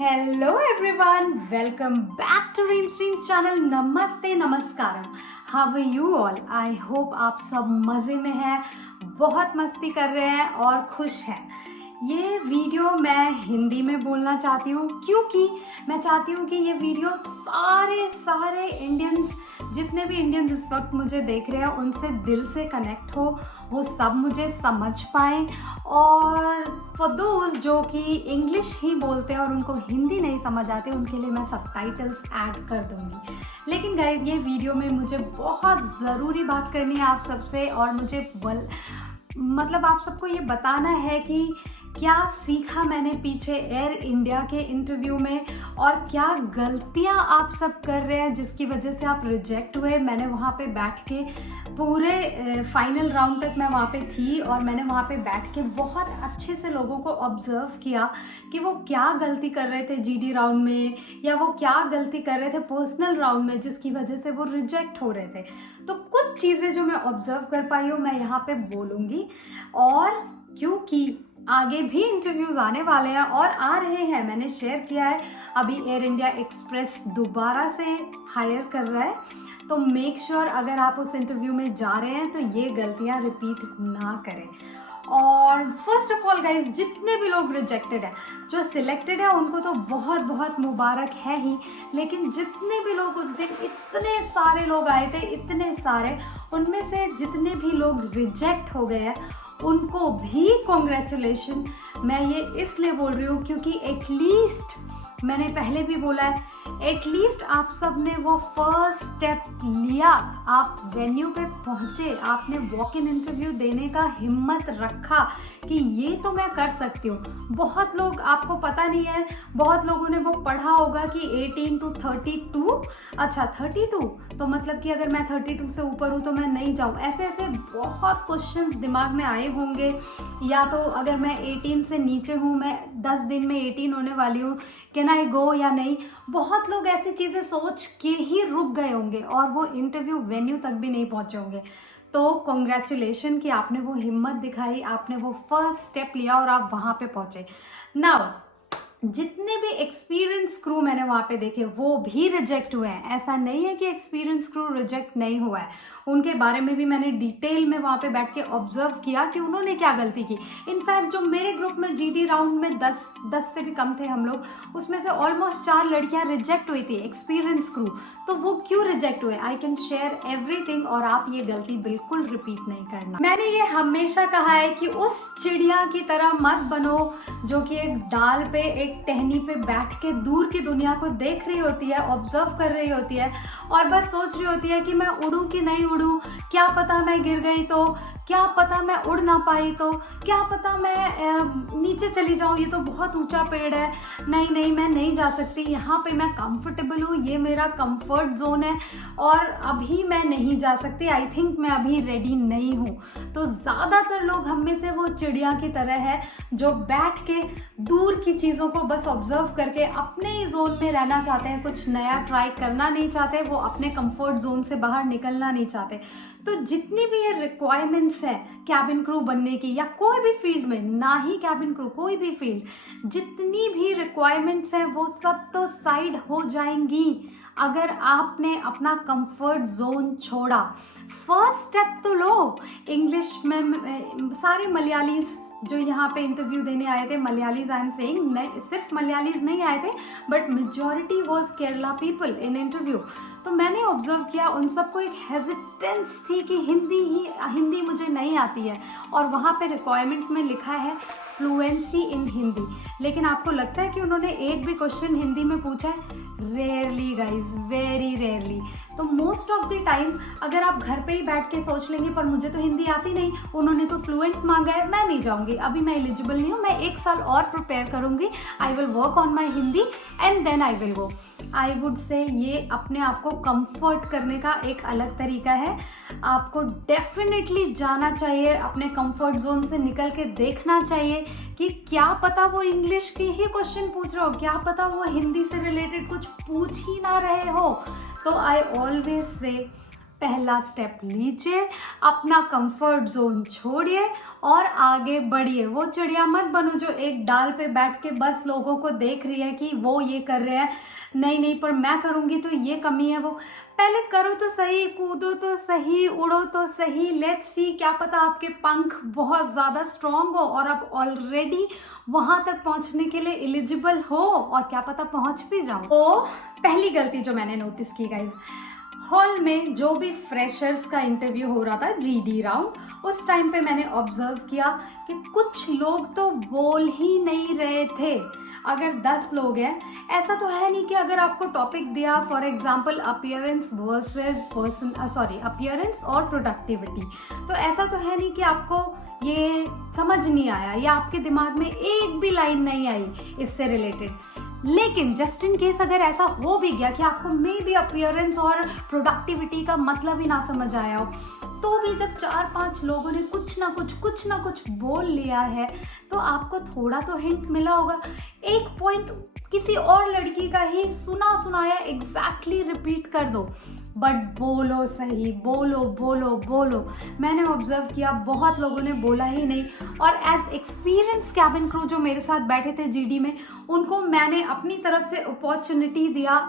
Hello everyone, welcome back to Dream Streams channel. नमस्ते नमस्कारम. How are you all? I hope आप सब मज़े में हैं, बहुत मस्ती कर रहे हैं और खुश हैं. ये वीडियो मैं हिंदी में बोलना चाहती हूँ क्योंकि मैं चाहती हूँ कि ये वीडियो सारे इंडियंस, जितने भी इंडियंस इस वक्त मुझे देख रहे हैं, उनसे दिल से कनेक्ट हो, वो सब मुझे समझ पाएँ. और फॉर दोज जो कि इंग्लिश ही बोलते हैं और उनको हिंदी नहीं समझ आते, उनके लिए मैं सबटाइटल्स ऐड कर दूँगी. लेकिन गाइज, ये वीडियो में मुझे बहुत ज़रूरी बात करनी है आप सबसे, और मुझे मतलब आप सबको ये बताना है कि क्या सीखा मैंने पीछे एयर इंडिया के इंटरव्यू में, और क्या गलतियां आप सब कर रहे हैं जिसकी वजह से आप रिजेक्ट हुए. मैंने वहाँ पे बैठ के पूरे फाइनल राउंड तक मैं वहाँ पे थी, और मैंने वहाँ पे बैठ के बहुत अच्छे से लोगों को ऑब्जर्व किया कि वो क्या गलती कर रहे थे जीडी राउंड में, या वो क्या गलती कर रहे थे पर्सनल राउंड में जिसकी वजह से वो रिजेक्ट हो रहे थे. तो कुछ चीज़ें जो मैं ऑब्जर्व कर पाई हूँ मैं यहाँ पे बोलूँगी. और क्योंकि आगे भी इंटरव्यूज़ आने वाले हैं और आ रहे हैं, मैंने शेयर किया है, अभी एयर इंडिया एक्सप्रेस दोबारा से हायर कर रहा है, तो मेक श्योर अगर आप उस इंटरव्यू में जा रहे हैं तो ये गलतियां रिपीट ना करें. और फर्स्ट ऑफ ऑल गाइज, जितने भी लोग रिजेक्टेड है, जो सिलेक्टेड है उनको तो बहुत बहुत मुबारक है ही, लेकिन जितने भी लोग उस दिन, इतने सारे लोग आए थे, इतने सारे, उनमें से जितने भी लोग रिजेक्ट हो गए हैं उनको भी कॉन्ग्रेचुलेशन. मैं ये इसलिए बोल रही हूँ क्योंकि एटलीस्ट, मैंने पहले भी बोला है, एटलीस्ट आप सब ने वो फर्स्ट स्टेप लिया, आप वेन्यू पे पहुँचे, आपने वॉक इन इंटरव्यू देने का हिम्मत रखा कि ये तो मैं कर सकती हूँ. बहुत लोग, आपको पता नहीं है, बहुत लोगों ने वो पढ़ा होगा कि 18 to 32, अच्छा 32 तो मतलब कि अगर मैं 32 से ऊपर हूँ तो मैं नहीं जाऊँ. ऐसे ऐसे बहुत क्वेश्चंस दिमाग में आए होंगे. या तो अगर मैं 18 से नीचे हूँ, मैं 10 दिन में 18 होने वाली हूँ, कैन आई गो या नहीं. बहुत लोग ऐसी चीज़ें सोच के ही रुक गए होंगे और वो इंटरव्यू वेन्यू तक भी नहीं पहुँचे होंगे. तो कॉन्ग्रेचुलेशन कि आपने वो हिम्मत दिखाई, आपने वो फर्स्ट स्टेप लिया और आप वहाँ पे पहुँचे. नाउ, जितने भी एक्सपीरियंस क्रू मैंने वहाँ पे देखे वो भी रिजेक्ट हुए हैं. ऐसा नहीं है कि एक्सपीरियंस क्रू रिजेक्ट नहीं हुआ है, उनके बारे में भी मैंने डिटेल में वहाँ पे बैठ के ऑब्जर्व किया कि उन्होंने क्या गलती की. इनफैक्ट जो मेरे ग्रुप में जीडी राउंड में 10 से भी कम थे हम लोग, उसमें से ऑलमोस्ट 4 लड़कियाँ रिजेक्ट हुई थी, एक्सपीरियंस क्रू. तो वो क्यों रिजेक्ट हुए, आई कैन शेयर एवरीथिंग, और आप ये गलती बिल्कुल रिपीट नहीं करना. मैंने ये हमेशा कहा है कि उस चिड़िया की तरह मत बनो जो कि एक डाल पे, एक टहनी पे बैठ के दूर की दुनिया को देख रही होती है, ऑब्जर्व कर रही होती है, और बस सोच रही होती है कि मैं उड़ूं कि नहीं उड़ूं, क्या पता मैं गिर गई तो, क्या पता मैं उड़ ना पाई तो, क्या पता मैं नीचे चली जाऊं, ये तो बहुत ऊंचा पेड़ है, नहीं मैं नहीं जा सकती, यहाँ पे मैं कंफर्टेबल हूँ, ये मेरा कंफर्ट जोन है और अभी मैं नहीं जा सकती, आई थिंक मैं अभी रेडी नहीं हूँ. तो ज़्यादातर लोग हम में से वो चिड़िया की तरह है जो बैठ के दूर की चीज़ों को बस ऑब्जर्व करके अपने ही जोन में रहना चाहते हैं, कुछ नया ट्राई करना नहीं चाहते, वो अपने कंफर्ट जोन से बाहर निकलना नहीं चाहते. तो जितनी भी ये रिक्वायरमेंट्स है कैबिन क्रू बनने की, या कोई भी फील्ड में, ना ही कैबिन क्रू, कोई भी फील्ड, जितनी भी रिक्वायरमेंट्स हैं वो सब तो साइड हो जाएंगी अगर आपने अपना कंफर्ट जोन छोड़ा. फर्स्ट स्टेप तो लो. इंग्लिश में सारे मलयालीज जो यहाँ पे इंटरव्यू देने आए थे, मलयालीज आई एम सेइंग, सिर्फ मलयालीज नहीं आए थे, but majority was Kerala people in interview. तो मैंने ऑब्जर्व किया उन सबको एक हेजिटेंस थी कि हिंदी मुझे नहीं आती है, और वहाँ पे रिक्वायरमेंट में लिखा है फ्लुएंसी इन हिंदी. लेकिन आपको लगता है कि उन्होंने एक भी क्वेश्चन हिंदी में पूछा है? Rarely guys, very rarely. तो मोस्ट ऑफ द टाइम अगर आप घर पे ही बैठ के सोच लेंगे पर मुझे तो हिंदी आती नहीं, उन्होंने तो फ्लुएंट मांगा है, मैं नहीं जाऊँगी, अभी मैं एलिजिबल नहीं हूँ, मैं 1 साल और प्रिपेयर करूँगी, I will work on my Hindi and then I will go. I would say ये अपने आप को कंफर्ट करने का एक अलग तरीका है. आपको डेफिनेटली जाना चाहिए, अपने कंफर्ट जोन से निकल के देखना चाहिए कि क्या पता वो इंग्लिश के ही क्वेश्चन पूछ रहे हो, क्या पता वो हिंदी से रिलेटेड कुछ पूछ ही ना रहे हो. तो आई ऑलवेज से पहला स्टेप लीजिए, अपना कंफर्ट जोन छोड़िए और आगे बढ़िए। वो चिड़िया मत बनो जो एक डाल पे बैठ के बस लोगों को देख रही है कि वो ये कर रहे हैं, नहीं नहीं पर मैं करूँगी तो ये कमी है। वो पहले करो तो सही, कूदो तो सही, उड़ो तो सही, लेट्स सी, क्या पता आपके पंख बहुत ज़्यादा स्ट्रॉन्ग हो और आप ऑलरेडी वहाँ तक पहुँचने के लिए एलिजिबल हो, और क्या पता पहुँच भी जाओ। तो पहली गलती जो मैंने नोटिस की गाइज, हॉल में जो भी फ्रेशर्स का इंटरव्यू हो रहा था, जीडी राउंड, उस टाइम पे मैंने ऑब्जर्व किया कि कुछ लोग तो बोल ही नहीं रहे थे। अगर 10 लोग हैं, ऐसा तो है नहीं कि अगर आपको टॉपिक दिया for example appearance versus appearance और प्रोडक्टिविटी, तो ऐसा तो है नहीं कि आपको ये समझ नहीं आया या आपके दिमाग में एक भी लाइन नहीं आई इससे रिलेटेड। लेकिन जस्ट इन केस अगर ऐसा हो भी गया कि आपको मे बी अपीयरेंस और प्रोडक्टिविटी का मतलब ही ना समझ आया हो, तो भी जब 4-5 लोगों ने कुछ ना कुछ बोल लिया है तो आपको थोड़ा तो हिंट मिला होगा। एक पॉइंट किसी और लड़की का ही सुना सुनाया एग्जैक्टली रिपीट कर दो, बट बोलो सही, बोलो बोलो बोलो। मैंने ऑब्जर्व किया बहुत लोगों ने बोला ही नहीं, और एज एक्सपीरियंस कैबिन क्रू जो मेरे साथ बैठे थे जीडी में, उनको मैंने अपनी तरफ से अपॉर्चुनिटी दिया।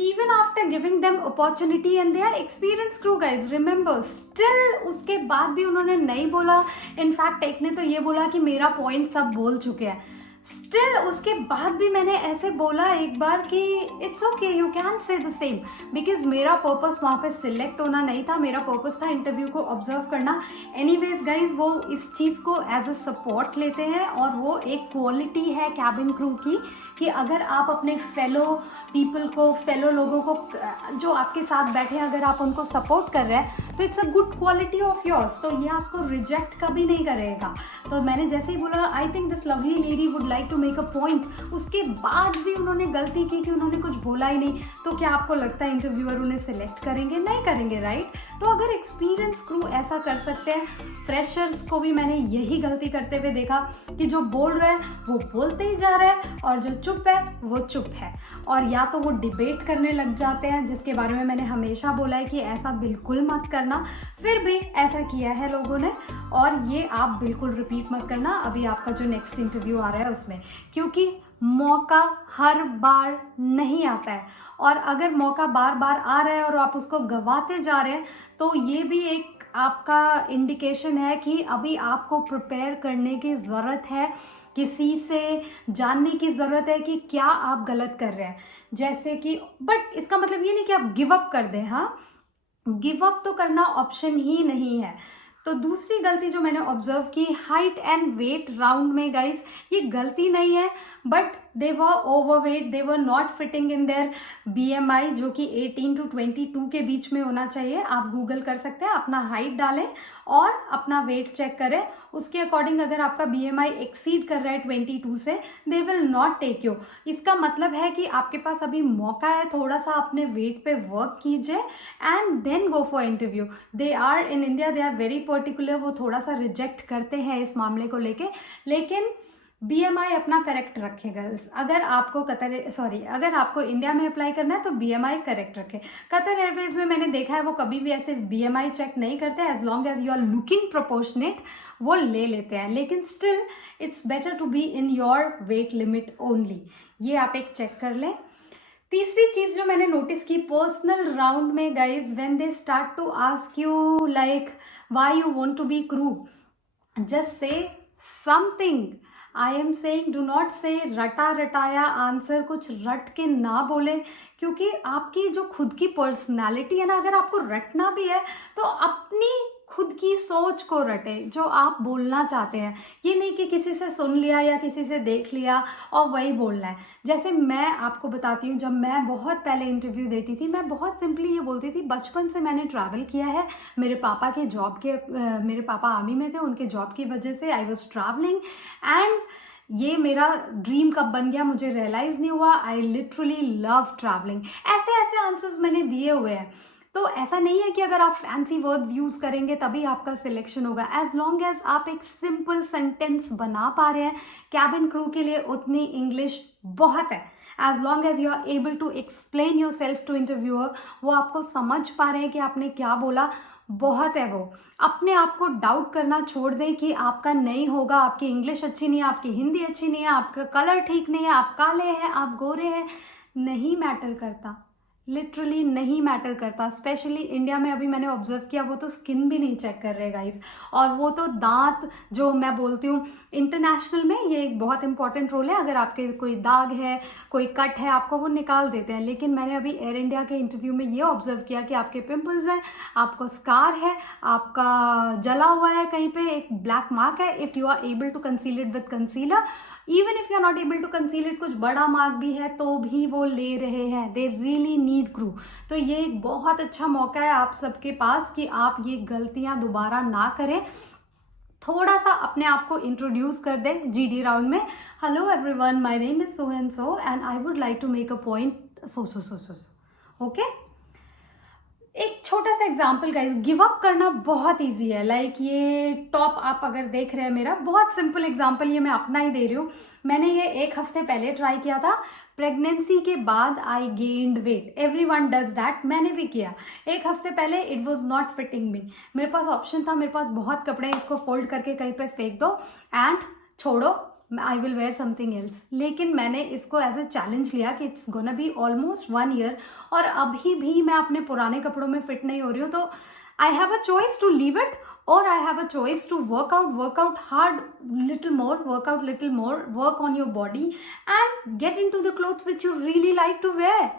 Even after giving them opportunity and they are experienced crew guys, remember, still उसके बाद भी उन्होंने नहीं बोला। इनफैक्ट एक ने तो ये बोला कि मेरा पॉइंट सब बोल चुके हैं। स्टिल उसके बाद भी मैंने ऐसे बोला एक बार कि it's okay, you can say the same, because मेरा पर्पस वहाँ पे सिलेक्ट होना नहीं था, मेरा पर्पस था इंटरव्यू को ऑब्जर्व करना। एनीवेज गाइज, वो इस चीज़ को एज अ सपोर्ट लेते हैं और वो एक क्वालिटी है कैबिन क्रू की कि अगर आप अपने फेलो पीपल को, फेलो लोगों को जो आपके साथ बैठे हैं, अगर आप उनको सपोर्ट कर रहे हैं तो it's a good quality of yours, तो ये आपको रिजेक्ट कभी नहीं करेगा। तो मैंने जैसे ही बोला I think this lovely lady would like to make a point, उसके बाद भी उन्होंने गलती की कि उन्होंने कुछ बोला ही नहीं, तो क्या आपको लगता है इंटरव्यूअर उन्हें सिलेक्ट करेंगे? नहीं करेंगे, राइट? तो अगर एक्सपीरियंस क्रू ऐसा कर सकते हैं, फ्रेशर्स को भी मैंने यही गलती करते हुए देखा कि जो बोल रहे हैं वो बोलते ही जा रहे हैं और जो चुप है वो चुप है, और या तो वो डिबेट करने लग जाते हैं, जिसके बारे में मैंने हमेशा बोला है कि ऐसा बिल्कुल मत करना। फिर भी ऐसा किया है लोगों ने, और ये आप बिल्कुल रिपीट मत करना अभी आपका जो नेक्स्ट इंटरव्यू आ रहा है उसमें, क्योंकि मौका हर बार नहीं आता है, और अगर मौका बार बार आ रहा है और आप उसको गंवाते जा रहे हैं तो ये भी एक आपका इंडिकेशन है कि अभी आपको प्रिपेयर करने की ज़रूरत है, किसी से जानने की ज़रूरत है कि क्या आप गलत कर रहे हैं। जैसे कि, बट इसका मतलब ये नहीं कि आप गिव अप कर दें, हाँ, गिव अप तो करना ऑप्शन ही नहीं है। तो दूसरी गलती जो मैंने ऑब्जर्व की, हाइट एंड वेट राउंड में गाइस, ये गलती नहीं है, but they were overweight, they were not fitting in their BMI जो कि 18 to 22 के बीच में होना चाहिए। आप गूगल कर सकते हैं, अपना हाइट डालें और अपना वेट चेक करें, उसके अकॉर्डिंग अगर आपका BMI एक्सीड कर रहा है 22 से, they will not take you. इसका मतलब है कि आपके पास अभी मौका है, थोड़ा सा अपने वेट पे वर्क कीजिए and then go for interview. They are in India, they are very particular, वो थोड़ा सा रिजेक्ट करते हैं इस मामले को लेके, लेकिन BMI अपना करेक्ट रखें गर्ल्स। अगर आपको अगर आपको इंडिया में अप्लाई करना है तो BMI करेक्ट रखें। कतर एयरवेज में मैंने देखा है वो कभी भी ऐसे BMI चेक नहीं करते, as long as you are looking proportionate वो ले लेते हैं, लेकिन still it's better to be in your weight limit only. ये आप एक चेक कर लें। तीसरी चीज़ जो मैंने नोटिस की पर्सनल राउंड में guys, when they start to ask you like why you want to be crew, just say something. I am saying do not say रटा रटाया आंसर, कुछ रट के ना बोले, क्योंकि आपकी जो खुद की पर्सनालिटी है ना, अगर आपको रटना भी है तो अपनी खुद की सोच को रटे जो आप बोलना चाहते हैं। ये नहीं कि किसी से सुन लिया या किसी से देख लिया और वही बोलना है। जैसे मैं आपको बताती हूँ, जब मैं बहुत पहले इंटरव्यू देती थी, मैं बहुत सिंपली ये बोलती थी, बचपन से मैंने ट्रैवल किया है, मेरे पापा के जॉब के मेरे पापा आर्मी में थे, उनके जॉब की वजह से आई वॉज ट्रैवलिंग, एंड ये मेरा ड्रीम कब बन गया मुझे रियलाइज़ नहीं हुआ। I literally love travelling. ऐसे ऐसे आंसर्स मैंने दिए हुए हैं। तो ऐसा नहीं है कि अगर आप फैंसी वर्ड्स यूज़ करेंगे तभी आपका सिलेक्शन होगा, एज लॉन्ग एज आप एक सिंपल सेंटेंस बना पा रहे हैं। कैबिन क्रू के लिए उतनी इंग्लिश बहुत है। As long as you are able to explain yourself to interviewer, वो आपको समझ पा रहे हैं कि आपने क्या बोला, बहुत है वो। अपने आप को डाउट करना छोड़ दें कि आपका नहीं होगा, आपकी इंग्लिश अच्छी नहीं है, आपकी हिंदी अच्छी नहीं है, आपका कलर ठीक नहीं है, आप काले हैं, आप गोरे हैं, नहीं मैटर करता, लिटरली नहीं मैटर करता। स्पेशली इंडिया में अभी मैंने ऑब्जर्व किया, वो तो स्किन भी नहीं चेक कर रहे गाइस, और वो तो दांत, जो मैं बोलती हूँ इंटरनेशनल में ये एक बहुत इंपॉर्टेंट रोल है, अगर आपके कोई दाग है, कोई कट है, आपको वो निकाल देते हैं। लेकिन मैंने अभी एयर इंडिया के इंटरव्यू में ये ऑब्जर्व किया कि आपके पिंपल्स हैं, आपको स्कार है, आपका जला हुआ है कहीं पे, एक ब्लैक मार्क है, if you are able to conceal it with concealer, even if you are not able to conceal it, कुछ बड़ा मार्क भी है तो भी वो ले रहे हैं, दे रियली नीड क्रू। तो ये एक बहुत अच्छा मौका है आप सबके पास कि आप ये गलतियां दोबारा ना करें। थोड़ा सा अपने आप को इंट्रोड्यूस कर दें जीडी राउंड में। Hello everyone, my name is so and so and I would like to make a point so. Okay, एक छोटा सा एग्जाम्पल गाइज, गिव अप करना बहुत ईजी है। लाइक ये टॉप आप अगर देख रहे हैं मेरा, बहुत सिंपल एग्जाम्पल, ये मैं अपना ही दे रही हूँ। मैंने ये 1 हफ्ते पहले ट्राई किया था, प्रेगनेंसी के बाद I gained wait, every one does that, मैंने भी किया। 1 हफ्ते पहले इट वॉज नॉट फिटिंग मी, मेरे पास ऑप्शन था, मेरे पास बहुत कपड़े, इसको फोल्ड करके कहीं पे फेंक दो एंड छोड़ो, I will where something else. लेकिन मैंने इसको एज ए चैलेंज लिया कि it's gonna be almost 1 year और अभी भी मैं अपने पुराने कपड़ों में फिट नहीं हो रही हूँ। तो I have a choice to leave it और I have a choice to work out hard little more, work on your body and get into the clothes which you really like to wear.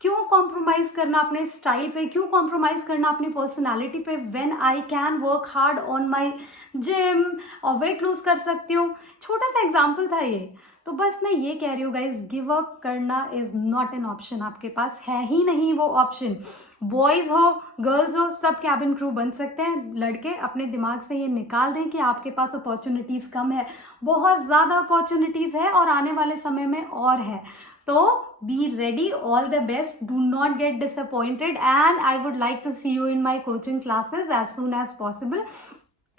क्यों compromise करना अपने style पे, क्यों compromise करना अपनी personality पे, when I can work hard on my gym और weight lose कर सकती हूँ। छोटा सा एग्जाम्पल था ये। तो बस मैं ये कह रही हूँ गाइज, गिव अप करना इज नॉट एन ऑप्शन, आपके पास है ही नहीं वो ऑप्शन। बॉयज हो, गर्ल्स हो, सब कैबिन क्रू बन सकते हैं। लड़के अपने दिमाग से ये निकाल दें कि आपके पास अपॉर्चुनिटीज कम है, बहुत ज़्यादा अपॉर्चुनिटीज है और आने वाले समय में और है। तो be ready, all the best, do not get disappointed and I would like to see you in my coaching classes as soon as possible.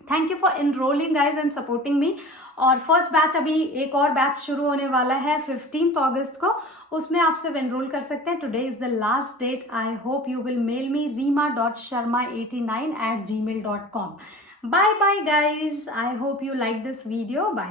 Thank you for enrolling guys and supporting me. और first batch, अभी एक और batch शुरू होने वाला है 15 अगस्त को, उसमें आप सब एनरोल कर सकते हैं। Today is the last date. I hope you will mail me reema.sharma89@gmail.com. Bye bye guys, I hope you like this video. Bye.